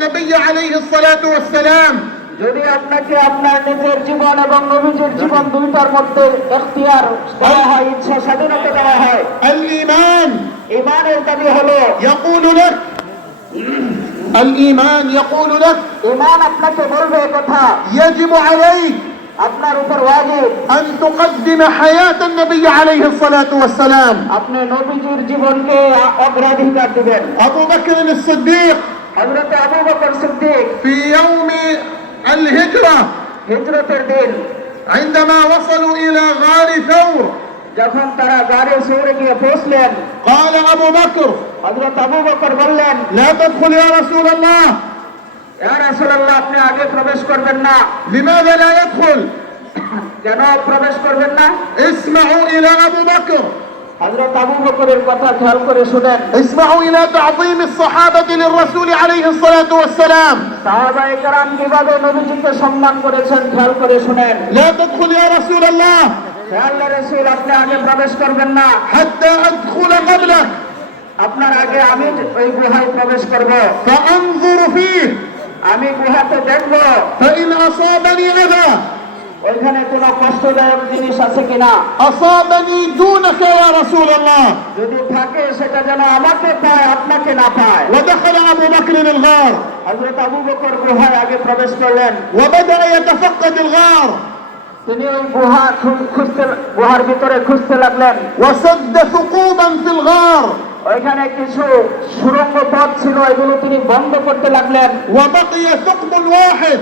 النبي عليه الصلاة والسلام যদি আপনাকে আপনার নিজের জীবন এবং নবীজির জীবন দুইটার মধ্যে এখতিয়ার দেওয়া হয় ইচ্ছা স্বাধীনতা দেওয়া হয় الإيمان ইমানের দাবি হলো يقول لك الإيمان يقول لك ইমান আপনাকে বলবে এ কথা يجب عليك আপনার উপর ওয়াজিব أن تقدم حياة النبي عليه الصلاة والسلام আপনি নবীজির জীবনকে অগ্রাধিকার দিবেন أبو بكر الصديق হযরত আবু বকর সিদ্দিক في يوم الهجرة হিজরতের দিন عندما وصلوا إلى غار ثور যখন তারা গাড়ি সৌরে গিয়ে পৌঁছলেন قال أبو بكر হযরত আবু বকর বললেন لا تدخل يا رسول الله ইয়া রাসূলুল্লাহ আপনি আগে প্রবেশ করবেন না لماذا لا يدخل কেন প্রবেশ করবেন না اسمعوا إلى أبو بكر হযরত আবু বকরের কথা খেয়াল করে শুনেন اسمعوا إلى تعظيم الصحابة للرسول عليه الصلاة والسلام সাহাবায়ে কেরাম কিভাবে নবীজিকে সম্মান করেছেন খেয়াল করে শুনেন لا تدخل يا رسول الله হে আল্লাহ রাসূল আপনি আগে প্রবেশ করবেন না حتى أدخل قبلك আপনার আগে আমি ওই গুহায় প্রবেশ করব فأنظر فيه আমি গুহাতে দেখব فإن أصابني أذى ওইখানে কোনো কষ্টদায়ক জিনিস আছে কিনা? আসাবানি দুনাকা ইয়া রাসূলুল্লাহ। যদি থাকে সেটা যেন আমাকে পায় আপনাকে না পায়। ওয়া দাখালা আবু বকর আল গার। হযরত আবু বকর গুহায় আগে প্রবেশ করলেন। ওয়া বাদা ইয়াতাফাক্কাদ আল গার। তিনি ওই গুহা খুঁজতে গুহার ভিতরে খুঁজতে লাগলেন। ওয়া সাদ্দা সুকুবান ফিল গার। ওইখানে কিছু সুরঙ্গ পথ ছিল এগুলো তিনি বন্ধ করতে লাগলেন। ওয়া বাকিয়া সুকমুল ওয়াহিদ।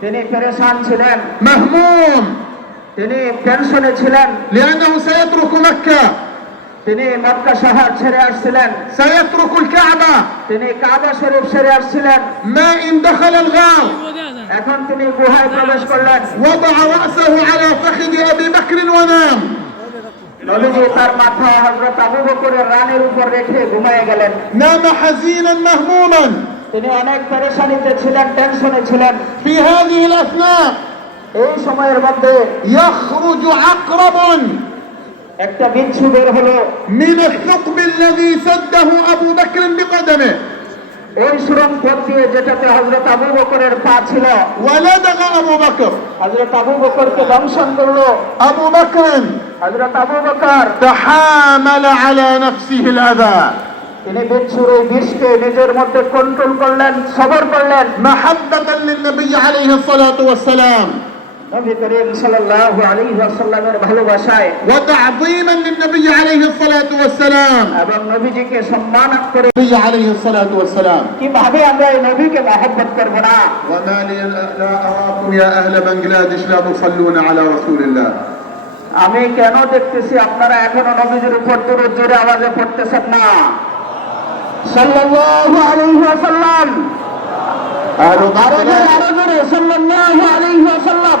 তিনি পেরেশান ছিলেন مهموم তিনি টেনশনে ছিলেন لأنه سيترك مكة তিনি মক্কা শহর ছেড়ে আসছিলেন سيترك الكعبة তিনি কাবা শরীফ ছেড়ে আসছিলেন ما إن دخل الغار এখন তিনি গুহায় প্রবেশ করলেন وضع رأسه على فخذ أبي بكر ونام নবীজি তার মাথা হযরত আবু বকরের রানের উপর রেখে ঘুমিয়ে গেলেন نام حزينا مهموما তিনি অনেক পেরেশানিতে ছিলেন টেনশনে ছিলেন في هذه الأثناء এই সময়ের মধ্যে يخرج عقرب একটা বিচ্ছু বের হলো من الثقب الذي سده أبو بكر بقدمه এই সুরঙ্গ পথ দিয়ে যেটাতে হজরত আবু বকরের পা ছিল ولدغ أبو بكر হজরত আবু বকরকে দংশন করলো أبو بكر হজরত আবু বকর تحامل على نفسه الأذى তিনি বিচ্ছুর এই বিষকে নিজের মধ্যে কন্ট্রোল করলেন সবর করলেন। মাহাব্বাতান লিন-নবী আলাইহিস সালাতু ওয়াস নবী করিম সাল্লাল্লাহু আলাইহি ওয়াসাল্লামের ভালোবাসায় ওয়া তা'যীমান লিন-নবী আলাইহিস সালাতু ওয়াস এবং নবীজিকে সম্মান করে নবী আলাইহিস সালাতু ওয়াস সালাম কীভাবে আমরা এই নবীকে মহব্বত করব না? ওয়া মা লি আরাকুম ইয়া আহলা বাংলাদেশ লা তুসাল্লুনা আলা রাসূলিল্লাহ। আমি কেন দেখতেছি আপনারা এখনও নবীজির উপর দূর জোরে আওয়াজে পড়তেছেন না? সাল্লাল্লাহু আলাইহি ওয়াসাল্লাম। আর আরও জোরে সাল্লাল্লাহু আলাইহি ওয়াসাল্লাম।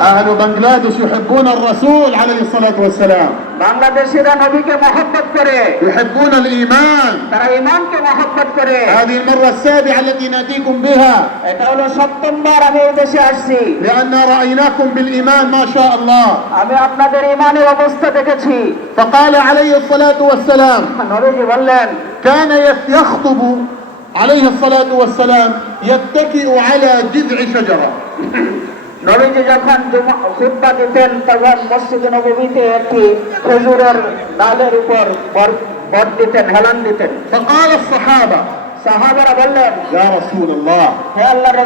أهل بنغلاديش يحبون الرسول عليه الصلاة والسلام বাংলাদেশিরা নবীকে মহব্বত করে يحبون الإيمان তারা ইমানকে মহব্বত করে هذه المرة السابعة التي نأتيكم بها এটা হলো সপ্তমবার আমি এই দেশে আসছি لأن رأيناكم بالإيمان ما شاء الله আমি আপনাদের ইমানের অবস্থা দেখেছি فقال عليه الصلاة والسلام নবীজি বললেন كان يخطب عليه الصلاة والسلام يتكئ على جذع شجرة নবীজি যখন খুদ্া দিতেন তখন মসজিদ নবীতে একটি খেজুরের ডালের উপর বট দিতেন হেলান দিতেন। সাহাবারা বললেন হে আল্লাহর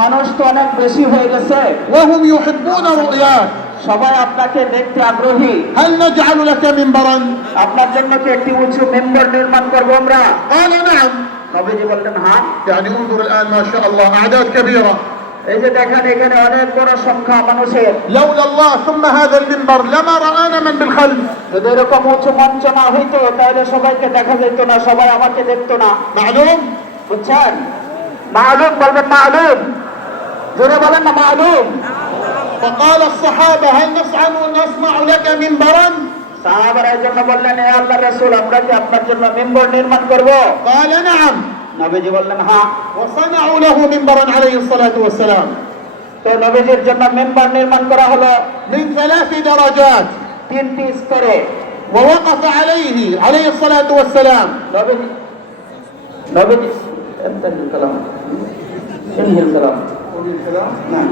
মানুষ তো অনেক বেশি হয়ে গেছে। ওয়াহুম সবাই আপনাকে দেখতে আগ্রহী। হাল নাজআলু লাকা আপনার জন্য কি একটি উঁচু মেম্বার নির্মাণ করব আমরা? নবীজি বললেন হ্যাঁ يعني انظر الآن ما شاء الله أعداد كبيرة এই যে দেখেন এখানে অনেক বড় সংখ্যা মানুষের لولا الله ثم هذا المنبر لما رآنا من بالخلف যদি এরকম উঁচু মঞ্চ না হইতো তাহলে সবাইকে দেখা যেত না সবাই আমাকে দেখতো না معلوم বুঝছেন মালুম বলবেন মালুম জোরে বলেন না মালুম فقال الصحابة هل نفعل نصنع لك منبرا সাহাবারা এই জন্য বললেন এ আল্লাহ রসুল আমরা কি আপনার জন্য মেম্বর নির্মাণ করব قال نعم নবীজি বললেন হ্যাঁ وصنعوا له منبرا عليه الصلاة والسلام তো নবীজির জন্য মেম্বার নির্মাণ করা হলো من ثلاث درجات তিনটি স্তরে ووقف عليه عليه الصلاة والسلام নবীজি নবীজি انتهي الكلام انهي الكلام نعم